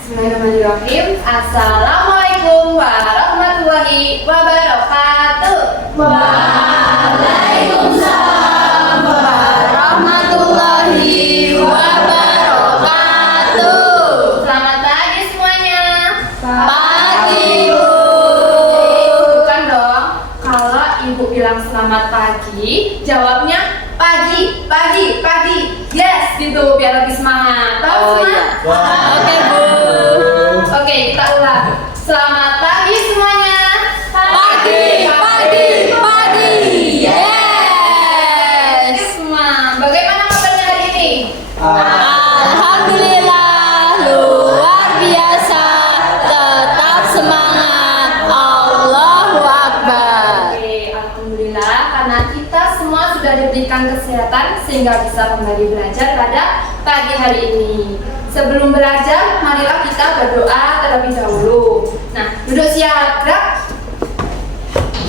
Bismillahirrahmanirrahim. Assalamualaikum warahmatullahi wabarakatuh. Waalaikumsalam warahmatullahi wabarakatuh. Selamat pagi semuanya. Pagi, Bu. Bukan dong. Kalau ibu bilang selamat pagi, jawabnya pagi, pagi, pagi. Yes, gitu biar lebih semangat. Tahu semangat? Oke, Bu. Oke, kita ulang. Selamat pagi semuanya. Pagi, pagi, pagi. Yes. Semua. Bagaimana kabarnya hari ini? Alhamdulillah, luar biasa. Tetap semangat. Allahu Akbar. Oke, alhamdulillah karena kita semua sudah diberikan kesehatan sehingga bisa kembali belajar pada pagi hari ini. Sebelum belajar, marilah kita berdoa terlebih dahulu. Nah, duduk siap, gerak.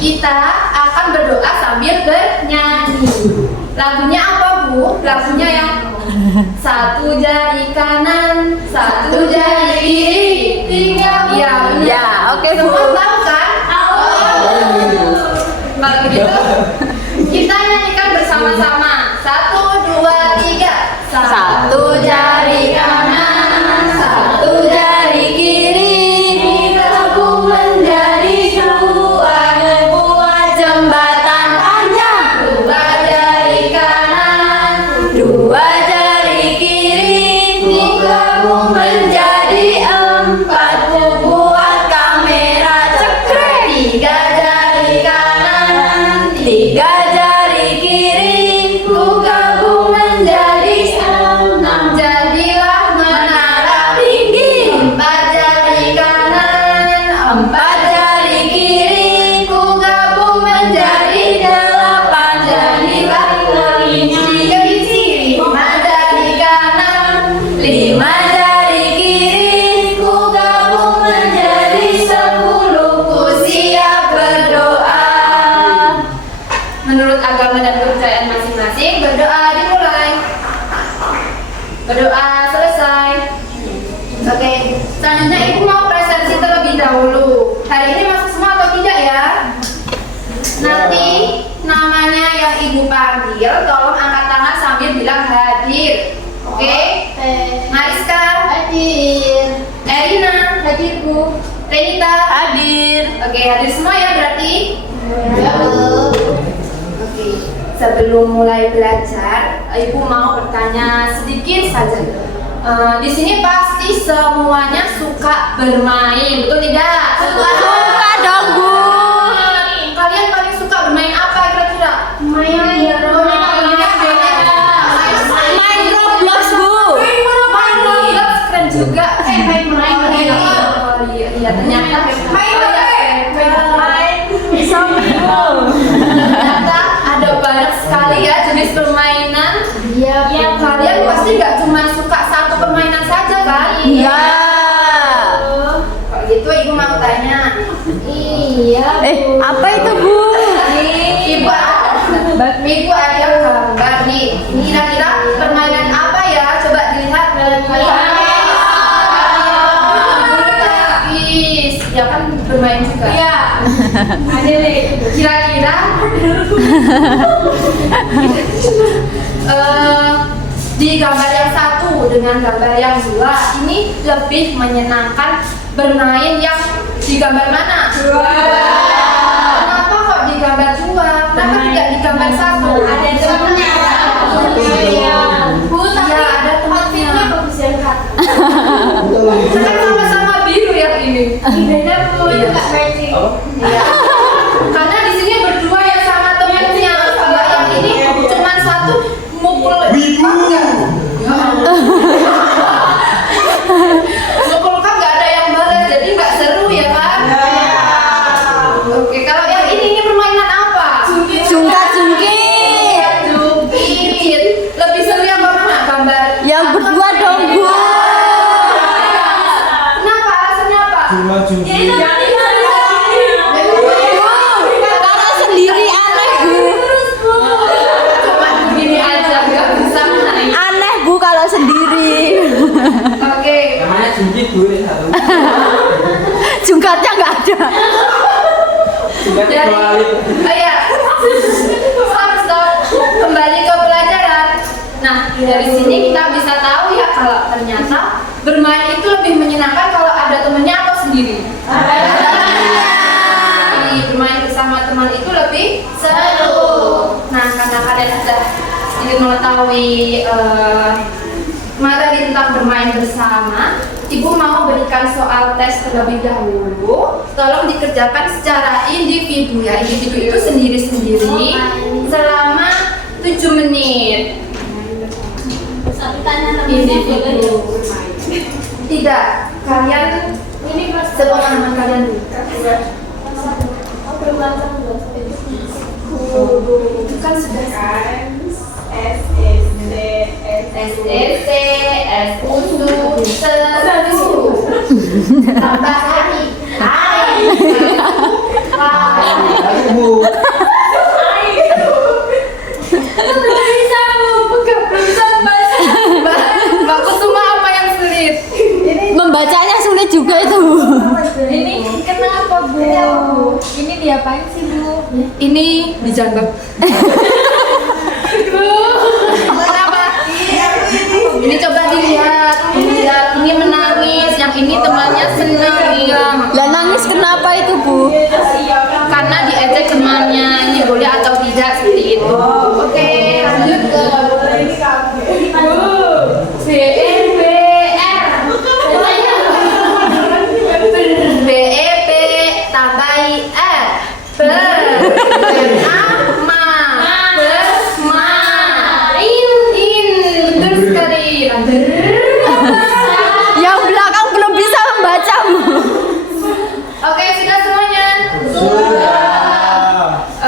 Kita akan berdoa sambil bernyanyi. Lagunya apa, Bu? Lagunya yang satu jari kanan, satu jari kiri, tiga. Iya, benar. Ya, oke, Bu. Semua tahu kan? Kalau begitu, kita nyanyikan bersama-sama. Satu, dua, tiga. Satu jari kanan, satu jari kiri, digabung menjadi dua, membuat jembatan panjang. Dua jari kanan, Dua jari kiri, digabung menjadi empat, membuat kamera cekrek. tiga jari kanan, Tiga jari kiri, ku gabung menjadi enam, jadilah menara. tinggi. Empat jari kanan, Empat jari kiri, ku gabung menjadi delapan, jadilah kelinci. lima jari kanan, Lima jari kiri, ku gabung menjadi sepuluh, ku siap berdoa. Menurut agama dan kepercayaan masing-masing, berdoa dimulai. Berdoa selesai. Oke, selanjutnya ibu mau presensi terlebih dahulu. Hari ini masuk semua atau tidak ya? Nanti namanya yang ibu panggil, tolong angkat tangan sambil bilang hadir. Oke? Mariska, Hadir. Erina, Hadir, Bu. Renita, Hadir. oke hadir semua ya berarti? Ya, Bu. Oke, sebelum mulai belajar, ibu mau bertanya sedikit saja. Di sini pasti semuanya suka bermain, betul tidak? Suka dong, Bu. Kalian paling suka bermain apa kira-kira? Main Roblox, Bu. Main Roblox keren juga. main. Oh iya, ternyata ternyata ada banyak sekali ya jenis permainan. Iya, Yang kalian pasti nggak cuma suka satu permainan saja kan? Iya. Kalau gitu ibu mau tanya. Iya, apa itu, Bu? Ibu ada gambar nih. Ini kira-kira permainan apa ya? Coba dilihat. Ya kan bermain juga. Iya. Ada nih. Kira-kira di gambar yang satu dengan gambar yang dua ini lebih menyenangkan bermain yang di gambar mana? Dua. Kenapa kok di gambar dua? Kenapa tidak di gambar satu? Ada temannya. Bu, tapi ada temannya. Kan sama-sama biru yang ini. Beda Bu, itu nggak matching. Iya. Karena di sini berdua ya sama temannya. Kalau yang ini cuma satu mukul. Mukul kan nggak ada yang balas, jadi nggak seru ya kan? Oke, kalau yang ini permainan apa? Jungkat-jungkit. Jungkit. Lebih seru yang mana gambar? Yang berdua dong, Bu. Kenapa? Alasannya apa? Kalau sendiri aneh, Bu. Cuma begini aja, nggak bisa main. Aneh, Bu, kalau sendiri. Oke. gitu nih satu. Jungkatnya nggak ada. Juga dikeluarin. Oh iya, stop. Kembali ke pelajaran. Nah, dari sini kita bisa tahu ya kalau ternyata bermain itu lebih menyenangkan kalau ada temennya atau sendiri. Bermain bersama teman itu lebih seru. Nah, karena kalian sudah sedikit mengetahui materi tentang bermain bersama, Ibu mau berikan soal tes terlebih dahulu. Tolong dikerjakan secara individu ya. Individu itu sendiri-sendiri selama 7 menit. Individu. Tidak, kalian ini sepengalaman kalian dulu. Itu kan sudah SSC, SUSU, tambah hari. Bu. Mbak Kusuma apa yang sulit? Membacanya sulit juga itu. Ini kenapa Bu? Ini diapain sih Bu? Ini dijambak. Kenapa? Ini coba dilihat. Ini menangis, yang ini temannya senang. Iya. Lah nangis kenapa itu Bu? Karena diejek temannya. Ini boleh atau tidak seperti itu. Oke, lanjut ke BEBR. BEB tambah IR. Bernama. Bermain. Betul sekali. Yang belakang belum bisa membaca Bu. Oke, sudah semuanya?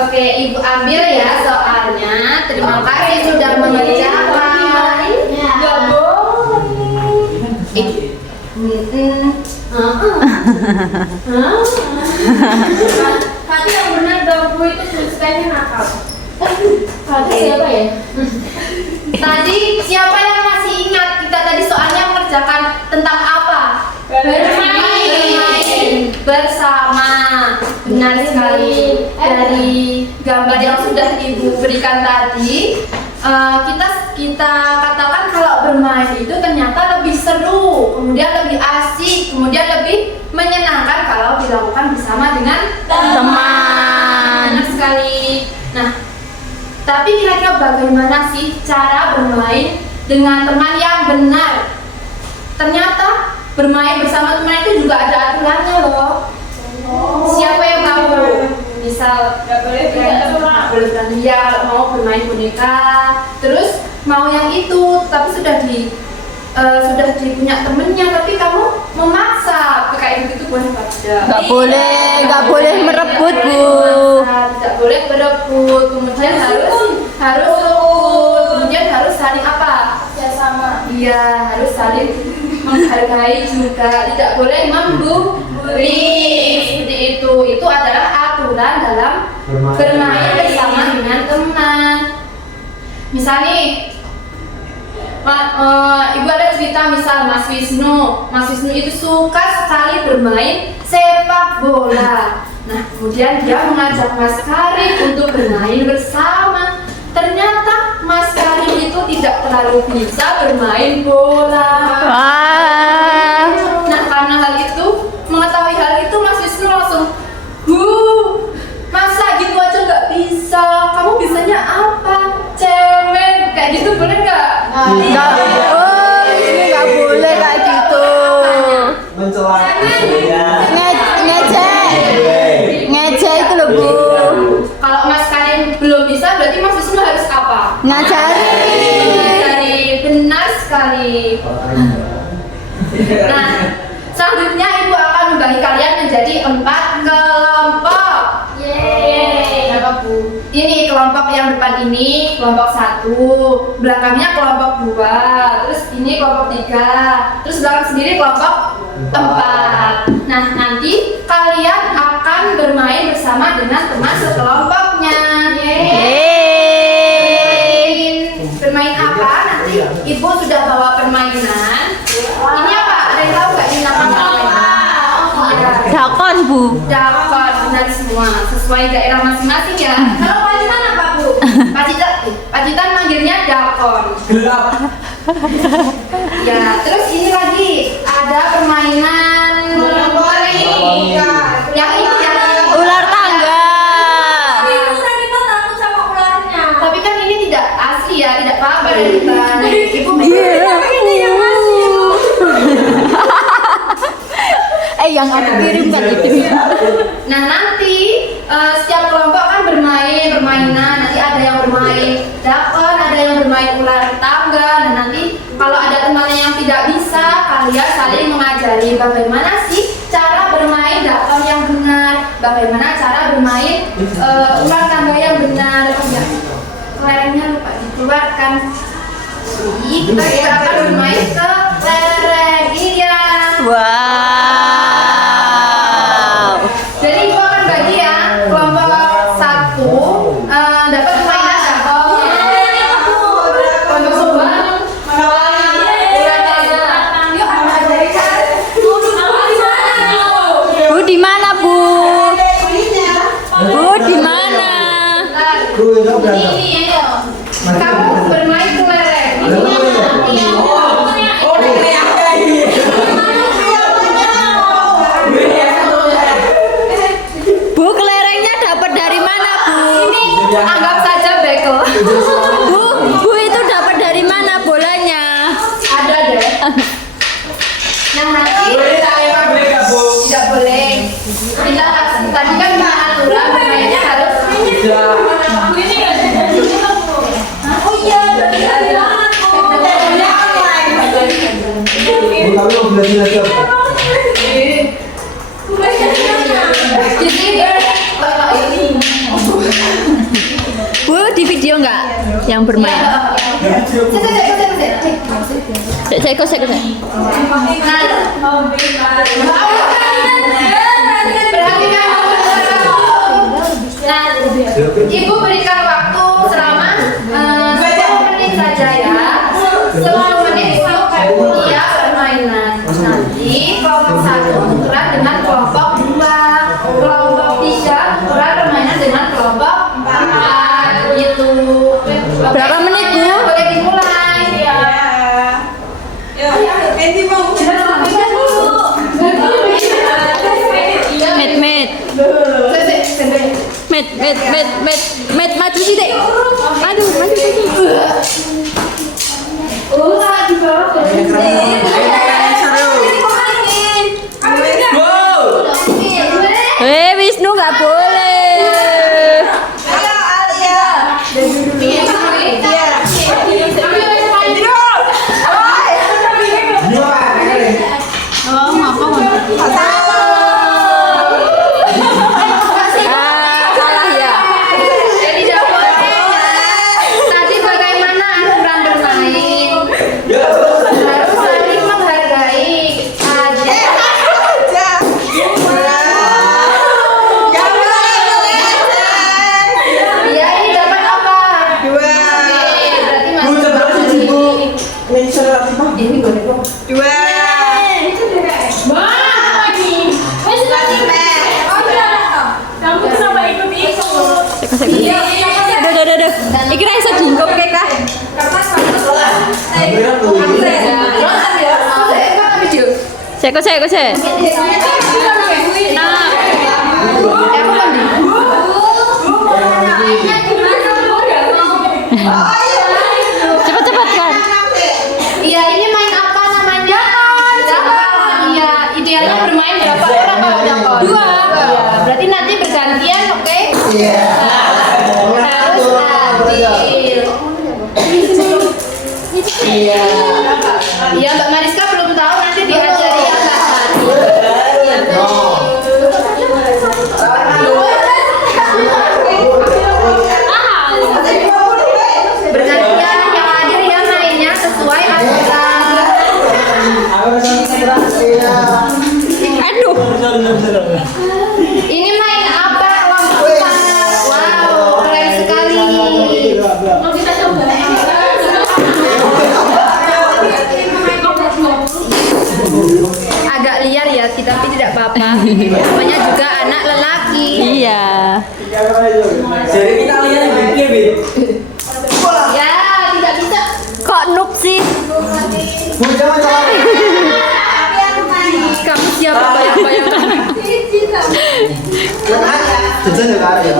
Oke, Ibu ambil ya soalnya. Terima kasih sudah mengerjakan. Ya boleh. Tapi yang benar dong Bu itu tulisannya nakal. Tadi siapa ya? Tadi siapa yang masih ingat kita tadi soalnya mengerjakan tentang apa? Bermain bersama. Benar sekali. Dari gambar yang sudah Ibu berikan tadi, kita katakan kalau bermain itu ternyata lebih seru, kemudian lebih asik, kemudian lebih menyenangkan kalau dilakukan bersama dengan teman. Benar sekali. Nah, tapi kira-kira bagaimana sih cara bermain dengan teman yang benar? Ternyata bermain bersama teman itu juga ada aturannya loh. Siapa yang tahu? Misal nggak boleh berantem ya, mau bermain boneka, terus mau yang itu, tapi sudah punya temennya, tapi kamu memaksa kayak begitu boleh tidak? Nggak boleh merebut Bu. Tidak boleh berebut, kemudian harus rukun, kemudian harus saling apa? Sama. Iya, harus saling menghargai juga, tidak boleh membuli. Seperti itu adalah aturan dalam bermain bersama dengan teman. Misal nih, Ibu ada cerita misal Mas Wisnu itu suka sekali bermain sepak bola. Nah, kemudian dia mengajak Mas Karim untuk bermain bersama. Ternyata Mas Karim itu tidak terlalu bisa bermain bola. Wah. Nah, karena hal itu, mengetahui hal itu Mas Wisnu langsung, masa gitu aja nggak bisa? Kamu bisanya apa? Cewek, kayak gitu boleh nggak? Nggak boleh kayak gitu. Mencela ya. Ngejek itu loh Bu. Kalau Mas Karim belum bisa, berarti Mas Wisnu harus apa? Ngajari. Benar sekali. Nah, selanjutnya Ibu akan membagi kalian menjadi 4 kelompok. Yeay. Berapa Bu? Ini kelompok yang depan ini kelompok 1, belakangnya kelompok 2, terus ini kelompok 3, terus belakang sendiri kelompok 4. Nah, nanti kalian akan bermain bersama dengan teman sekelompoknya. Bermain apa? Nanti Ibu sudah bawa permainan. Ini apa? Ada yang tahu nggak ini dakon, Bu. Dakon, benar semua. Sesuai daerah masing-masing ya. Kalau Pacitan apa, Bu? Pacitan manggilnya dakon. Gelap. Ya, terus ini lagi ada permainan yang ini ya. Ular tangga. Kita takut sama ularnya. Tapi kan ini tidak asli ya, tidak apa-apa ya kita. Ibu Yang aku kirimkan itu. Nah nanti setiap kelompok kan bermain permainan. Nanti ada yang bermain dakon, ada yang bermain ular tangga. Nah nanti kalau ada temannya yang tidak bisa, kalian saling mengajari bagaimana sih cara bermain dakon yang benar, bagaimana cara bermain ular tangga yang benar. Ya, kelerengnya lupa dikeluarkan. Jadi kita juga akan bermain ke kelereng. Iya. Wow. Jadi ibu akan bagi ya, kelompok 1 dapat permainan dakon. Kelompok 2 Bu di mana, Bu? Bu di mana? ini kamu bermain kelereng. Bu, kelerengnya dapat dari mana, Bu? Anggap saja bekel. Bu itu dapat dari mana bolanya? Ada deh. Nah nanti tidak boleh. Kita tadi kan aturan bermainnya harus Kami mau belajar lagi apa? Bu, di video nggak yang bermain? Saya ikut. Ibu berikan waktu selama 10 menit saja ya. 10 menit untuk tiap permainan. Nanti kelompok 1 tukeran dengan kelompok 2, kelompok 3 tukeran permainan dengan kelompok 4 gitu. Berapa menit, Bu? Boleh dimulai ya. Met, maju sih, Dek. Aduh, maju. Di bawah. Wisnu nggak boleh. Salah ya. Jadi tidak boleh ya. Tadi bagaimana aturan bermain? Harus saling menghargai. Iya, ini dapat apa? Oke, berarti masih ini boleh kok. Kamu kenapa ikut-ikut? Udah. Iki ra iso diungkep kek kah? Saya. Cepat kan. Iya, ini main apa namanya? Dakon. Iya, idealnya bermain berapa orang kalau dakon? 2. Iya, berarti nanti bergantian, oke? Iya. Harus adil. Iya. Iya, Mbak Mariska belum tahu, nanti diajari ya Mbak. Iya, bergantian yang adil ya mainnya sesuai aturan. Aduh. Ini main apa kelompok 4? Wow, keren sekali. Mau kita coba? Agak liar ya, tapi tidak apa-apa. Namanya juga anak lelaki. Iya. Jadi kita lihat bikin Bit. Ya, tidak bisa. Kok noob sih? Bu jangan salah. Kamu siapa bayang-bayang? Jajan ya Kak ya.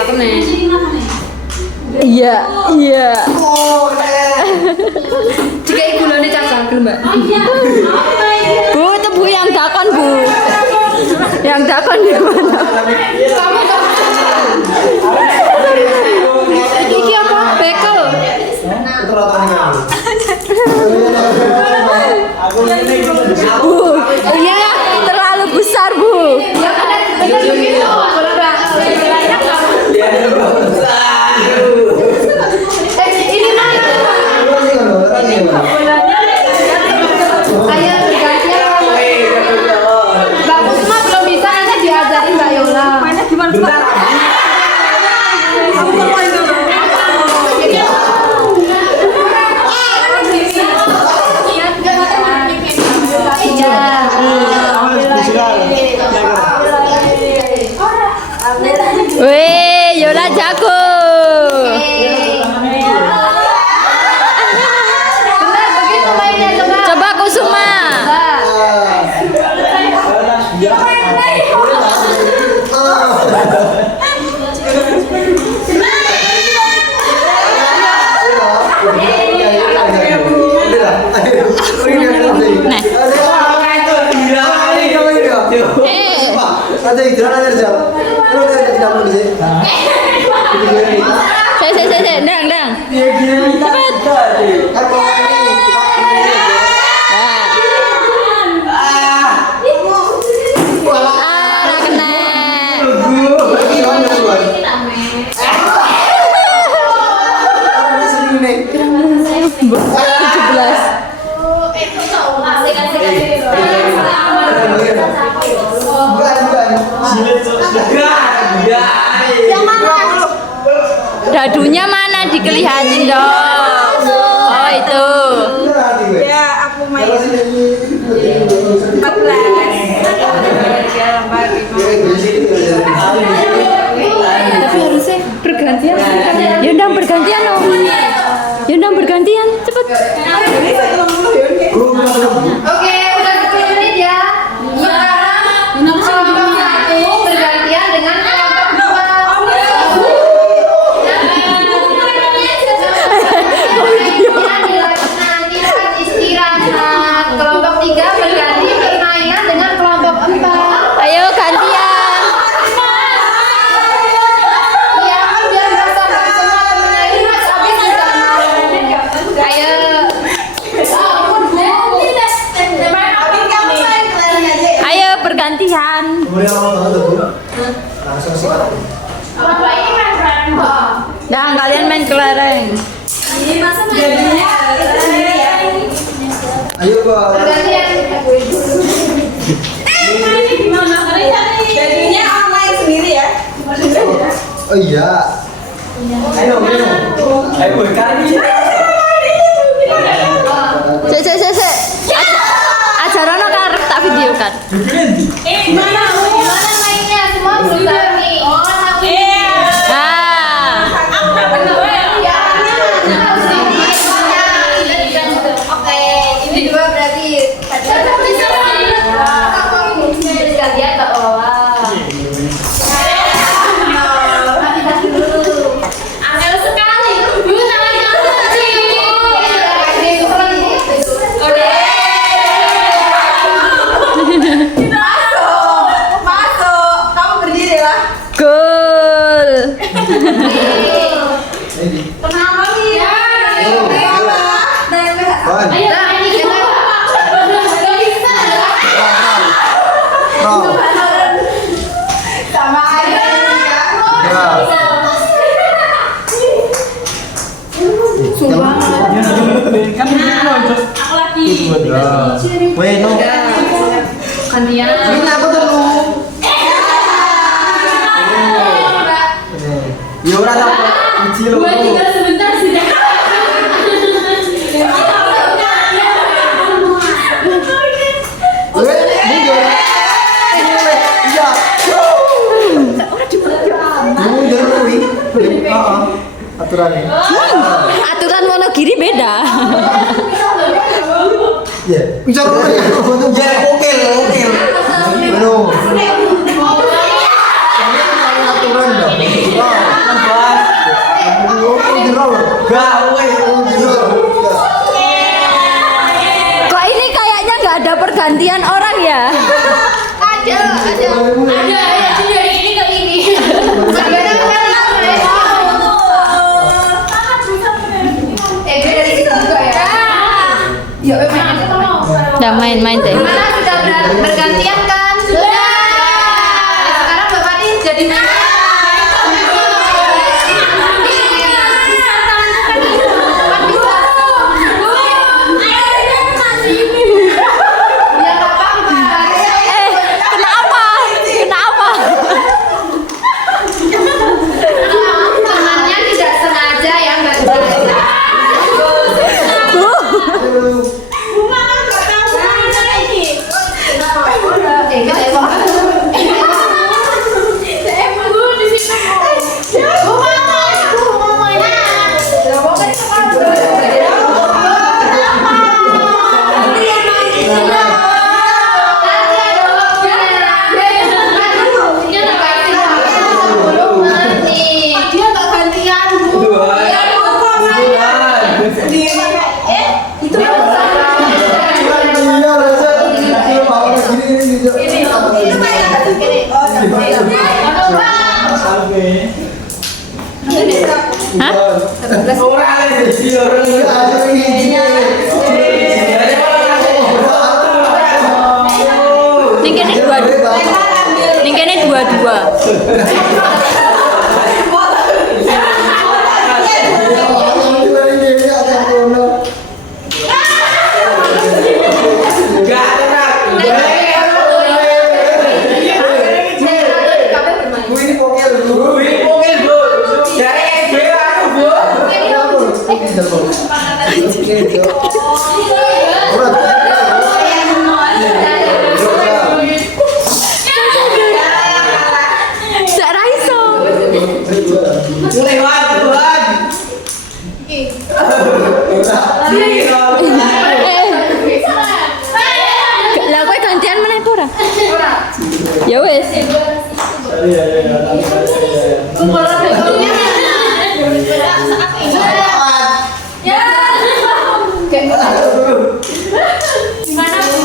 Apa nih? Iya, iya. Oh, keren. Jika ibu lone cakap, Mbak. Bu, itu Bu yang dakon, Bu. Yang dakon di mana? Kamu kok? Iki apa? Bekel. Itu rata-rata kan. Aku ini Bu, ini terlalu besar, Bu. Ya kan betul gitu. Kalau enggak ini mana? Ayo bergantian. Bagus mah belum bisa nanti diajarin Mbak Yola. Mainnya gimana sih? bentar. Wih, Yola jago. Benar begitu mainnya coba. Coba Kusuma. Nah. Ada yang jalan aja jalan. Terus ada tidak mau di sini. Saya, dang. Cepat. Kan mau ini. Ah, kena. Ada sini nih. 17. Dadunya mana dikelihatin dong. Oh, itu. Ya, aku main 14. Tapi harusnya bergantian. Yundang bergantian dong. Yundang bergantian, cepet. Oke, udah 10 menit ya. Sekarang kelompok 1 bergantian dengan kelompok 2. Nanti akan istirahat. Kelompok 3 berganti permainan dengan kelompok 4. Ayo gantian. Iya, kan biar merasakan semua temennya ini mas habis di sana. Ayo. Ayo bergantian. Kemudian lama banget tuh Bu. Langsung sih. Bapak ini main berapa? Nah, kalian main kelereng. Ayo Bu. Bergantian. Jadinya online sendiri ya. Oh iya. Ayo. Ayo Bu, kali. Cek. Ajaran kan tak video kan. Gimana mainnya? Semua berusaha nih. Oh, Nah, Oke, ini dua berarti bisa sekalian tak angel sekali. Tangannya Masuk. Kamu berdiri lah. gol. Kenapa nih? Wan. Ayo, Bro. Sama aja. Ya. Sumpah. Aku lagi. Weh, no. Gantian. Ini apa tuh lu? Ya ora tak uji lu. Sebentar sih. aturannya. Aturan Wonogiri beda. Ya. Bicara apa ya? Ya, oke. Anu. Aturan dong. Gak, wes. Kok ini kayaknya nggak ada pergantian orang ya? Ada. Dari ini ke ini. Dari situ juga ya. Yuk, main aja teman. Udah main-main deh. Gimana sudah bergantian kan? Sudah. Sekarang Bapak nih jadi main. Kenapa? Tangannya tidak sengaja ya Mbak Jaja. Ning kene dua-dua. Lah kowe gantian meneh ora? Ya wis. Gimana Bu?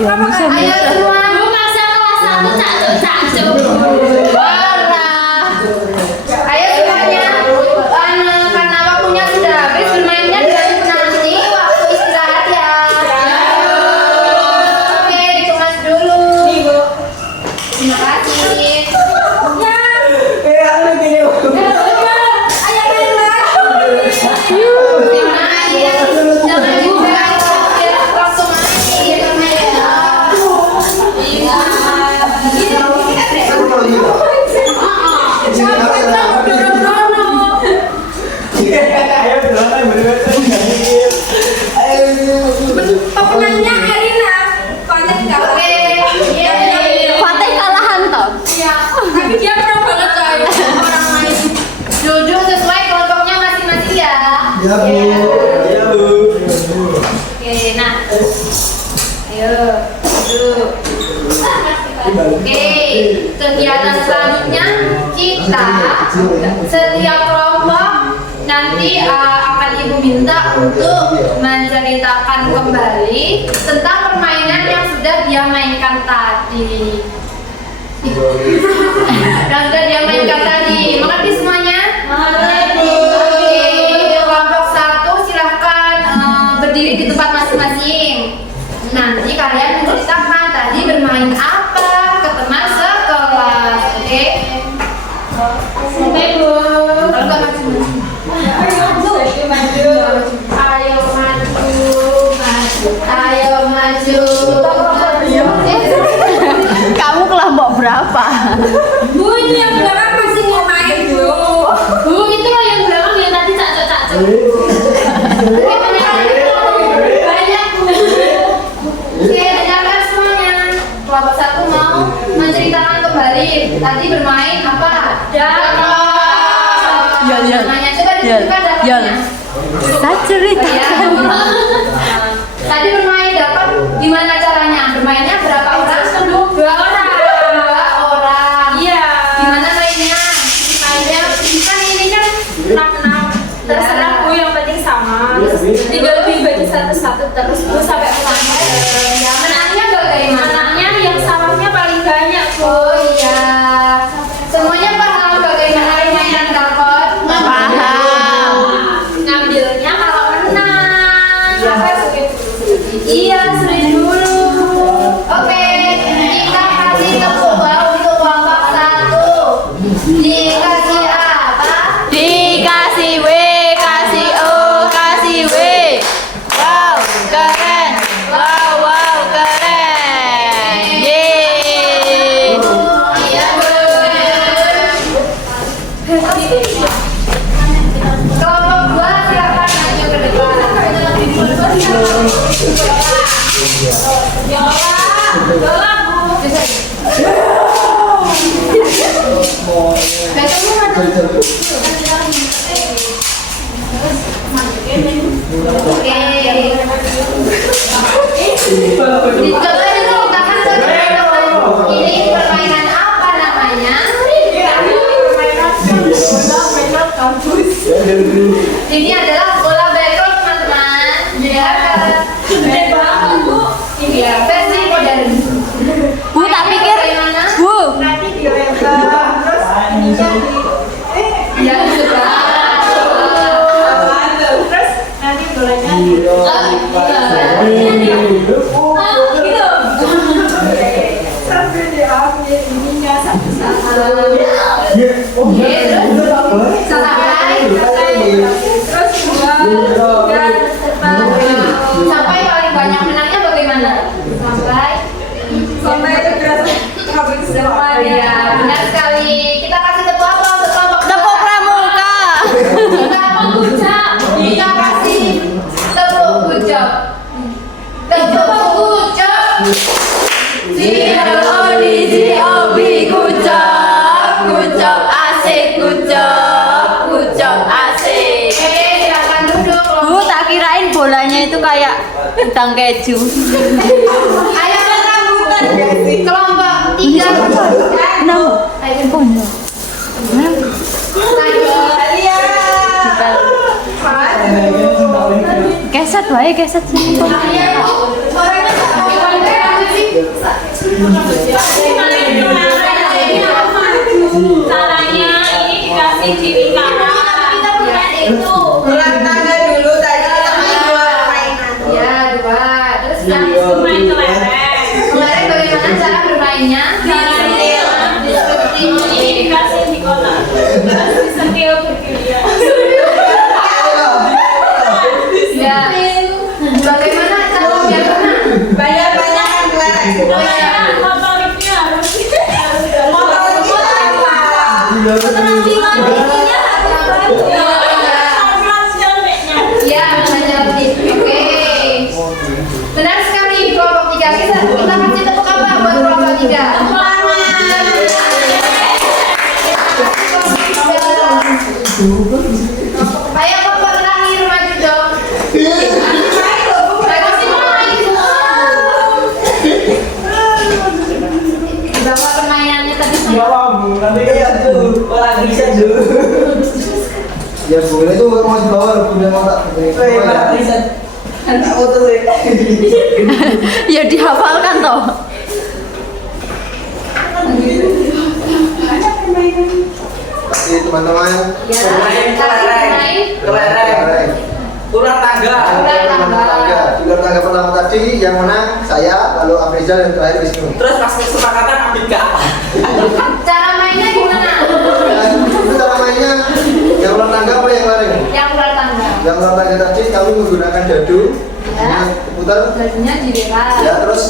Ya bisa. Ayo semua. Bu masa kelas 1 cacuk. Wah. Ayo semuanya. Karena waktunya sudah habis, bermainnya dilanjut nanti waktu istirahat ya. Oke, dikemas dulu. Terima kasih. Jangan dibuang waktu main. Pemenangnya Erina. Fatih kalah. Fatih kalahan toh. Iya. Tapi dia pro banget coy. Orang lain. Duduk sesuai kelompoknya masing-masing ya. Ya Bu. Oke, nah. Ayo, duduk. Oke, kegiatan selanjutnya kita setiap kelompok nanti akan Ibu minta untuk menceritakan kembali tentang permainan yang sudah dia mainkan tadi. Yang sudah dia mainkan tadi, mengerti semuanya? Mengerti. Oke. nanti kalian menceritakan tadi bermain apa ke teman sekelas. Oke? Oke, Bu. Kalau nggak maju. Ayo maju. Kamu kelompok berapa? Bu, ini yang belakang masih mau main, Bu. Bu, itu loh yang belakang yang tadi cacok-cacok. Banyak, Bu. Oke, dengarkan semuanya. Kelompok 1 mau menceritakan kembali tadi bermain apa? Dakon. Yol. Namanya coba ditunjukkan dakonnya. Saya ceritakan. Tadi bermain dakon gimana caranya? Bermainnya berapa orang? 2 orang. 2 orang. Iya. Gimana mainnya? Mainnya kan ini kan 6-6. Terserah Bu, yang penting sama. Tinggal bagi satu-satu terus Bu sampai menang. Ya, menangnya bagaimana? Menangnya yang salahnya paling banyak Bu. Oh iya. Semuanya paham bagaimana permainan dakon? Paham. Ngambilnya kalau menang. Iya, sudah dulu. Oke, kita kasih tepuk bawah untuk kelompok 1. Dikasih apa? Dikasih W, kasih O, kasih W. Wow, keren. Wow, keren. Yeay. Iya, kelompok 2 silakan maju ke depan. Yola, Bu. Oke. Dicoba diceritakan teman-teman. Ini permainan apa namanya? Ini adalah bola bekel, teman-teman. Dengarkan. Gede banget Bu. Iya, versi modern. Bu, tak pikir. Bagaimana? Bu, Nanti dilempar terus ininya Ya sudah. terus nanti bolanya sambil diambil ininya satu-satu. Oke, terus sampai Terus 2, 3, sampai paling banyak menangnya bagaimana? Sampai itu berasa habis ya, semuanya. benar sekali. Kita kasih tepuk apa untuk kelompok tepuk pramuka. Kita mengucap. Kita kasih tepuk ucap. Tepuk ucap. C-O-D-C-O-B, kucap, asik, kucap, asik. Oke, silakan duduk. Bu, tak kirain bolanya itu kayak udang keju. Ayo rambutan. Kelompok 3. Kenapa? Ayo. Konyol. Keset wae, keset sini. Caranya ini dikasih kiri kanan. Ulang tangga dulu tadi kita main 2 mainan. Ya, 2. Terus Main kelereng. kemarin bagaimana cara bermainnya? Ini dikasih di kotak. Terus disentil bergiliran. Ya. Bagaimana cara biar menang? Banyak-banyakan kelereng. Pokoknya motoriknya harus Motornya apa? keterampilan ininya harus bagus. Keterampilan jeleknya. Ya, belajar tip. Oke. Benar sekali kelompok 3. Kita kasih tepuk apa buat kelompok 3? Ayo kelompok terakhir maju dong. Maju semua, maju semua. Bawa permainannya tadi. Iya tuh, orang bisa tuh. Ya boleh tuh mau dibawa udah mau tak. Orang bisa. Tak foto sih. Ya dihafalkan toh. Oke teman-teman. Ya, Bermain tadi kelereng. bermain. Kelereng. Ular tangga. Di ular tangga pertama tadi yang menang saya, lalu Afriza dan terakhir Wisnu. Terus pas kesepakatan Abika. Cara mainnya gimana? Itu cara mainnya yang ular tangga apa yang lain? Yang ular tangga. Yang ular tangga tadi kami menggunakan dadu, Ya. putar, Gajinya dibelak. ya terus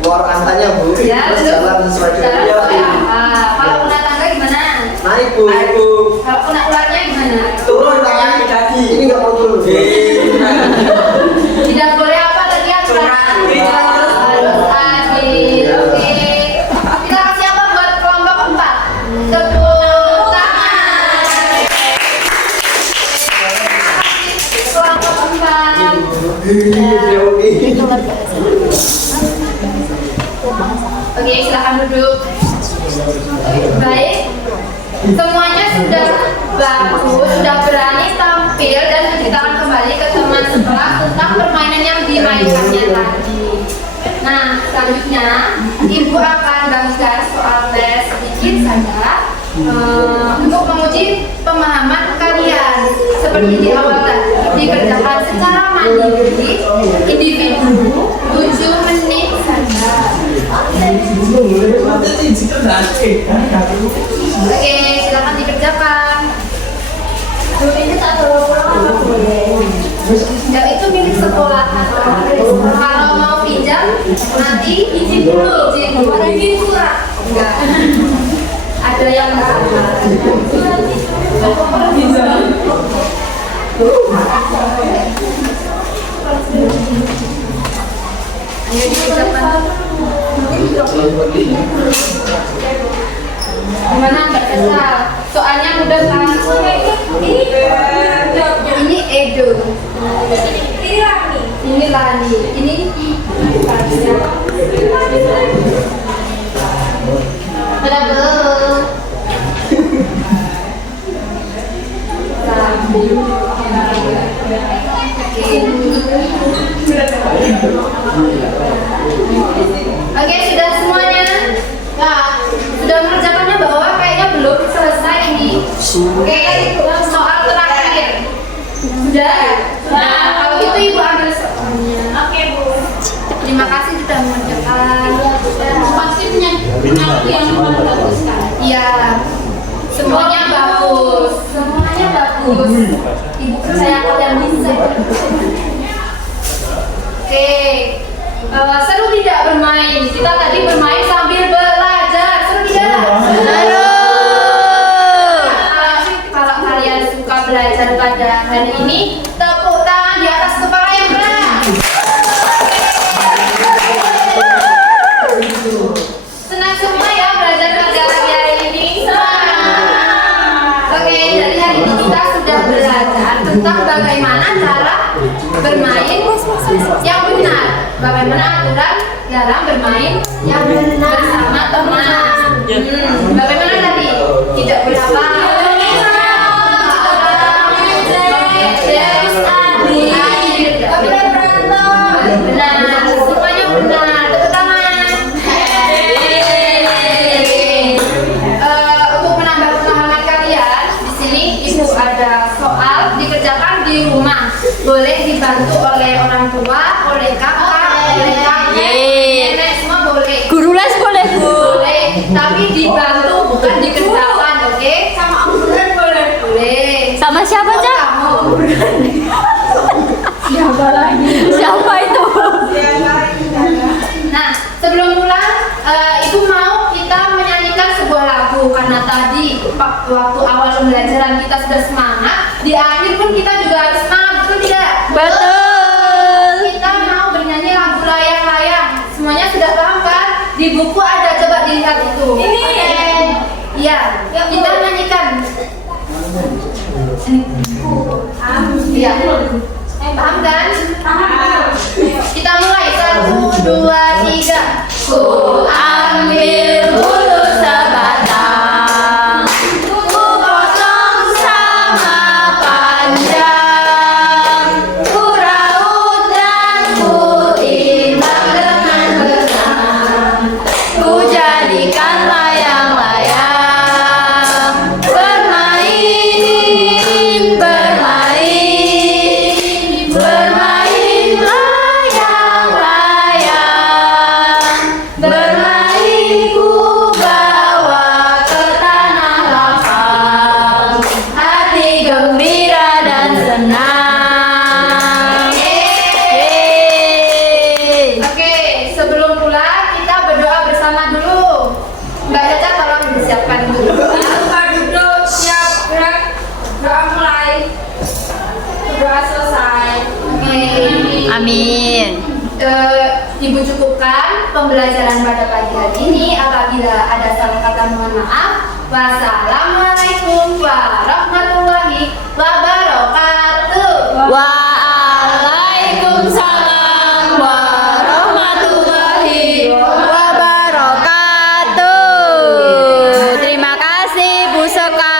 keluar angkanya bu, Ya, terus terus jalan sesuai dengan jalan dia. sesuai apa? Kalau kena tangga gimana? Naik bu, Kalau kena ularnya gimana? Turun tangan di kaki. ini nggak mau turun. Tidak boleh apa tadi aturan? Harus adil. Oke. Kita kasih apa buat kelompok 4? Tepuk tangan. Kelompok 4. Oke, silakan duduk. Baik. Semuanya sudah bagus, sudah berani tampil dan menceritakan kembali ke teman sekelas tentang permainan yang dimainkannya tadi. Nah, selanjutnya Ibu akan berikan soal tes sedikit saja untuk menguji pemahaman kalian. Seperti di awal tadi, dikerjakan secara mandiri, individu, 7 menit saja. Oke, silakan dikerjakan. Ini tak bawa pulang apa boleh? Ya itu milik sekolah. Kalau mau pinjam nanti izin dulu. Izin kurang. Enggak. Ada yang enggak. Ayo dikerjakan. Gimana Mbak Tessa? Soalnya mudah kan? Ini Edo. Ini Rani. Ini Lani. Ini Fatia. Double. Oke, sudah semuanya? Nah, sudah mengerjakannya bahwa kayaknya belum selesai ini. Oke, soal terakhir. Sudah? Nah, kalau itu Ibu ambil soalnya. Oke, Bu. Terima kasih sudah mengerjakan. Pasti punya aku yang bagus kan? Iya. Semuanya bagus. Semuanya bagus. Ibu percaya kalian bisa. Oke. Seru tidak bermain? Kita tadi bermain sambil belajar. Seru tidak? Seru. Kalau kalian suka belajar pada hari ini, tepuk tangan di atas kepala yang keras. Senang semua ya belajar pada pagi hari ini. Oke, dari hari ini kita sudah belajar tentang bagaimana cara bermain yang benar, bagaimana aturan dalam bermain yang benar bersama teman. Bagaimana tadi? Tidak boleh apa? Benar, semuanya benar. Tepuk tangan. Untuk menambah pemahaman kalian, di sini Ibu ada soal dikerjakan di rumah. Boleh dibantu oleh orang tua, oleh kakak, oleh kakek, nenek, semua boleh. Guru les boleh, Bu. Boleh, tapi dibantu bukan dikerjakan, oke? Sama aku boleh. Boleh. Sama siapa, Cak? Kamu. Siapa itu? Nah, sebelum pulang, Ibu mau kita menyanyikan sebuah lagu karena tadi waktu awal pembelajaran kita sudah semangat, di akhir pun kita juga harus semangat, betul tidak? Betul. Kita mau bernyanyi lagu layang-layang. Semuanya sudah paham kan? Di buku ada, coba dilihat itu. Ini. Iya, kita nyanyikan. Iya. Paham kan? Kita mulai 1, 2, 3. Ku ambil bulu sebatang, ku potong sama panjang, ku raut dan ku imbang dengan benang, ku jadikan layang-layang, bermain pembelajaran pada pagi hari ini. Apabila ada salah kata mohon maaf. Wassalamualaikum warahmatullahi wabarakatuh. Waalaikumsalam warahmatullahi wabarakatuh. Terima kasih Bu Sekar.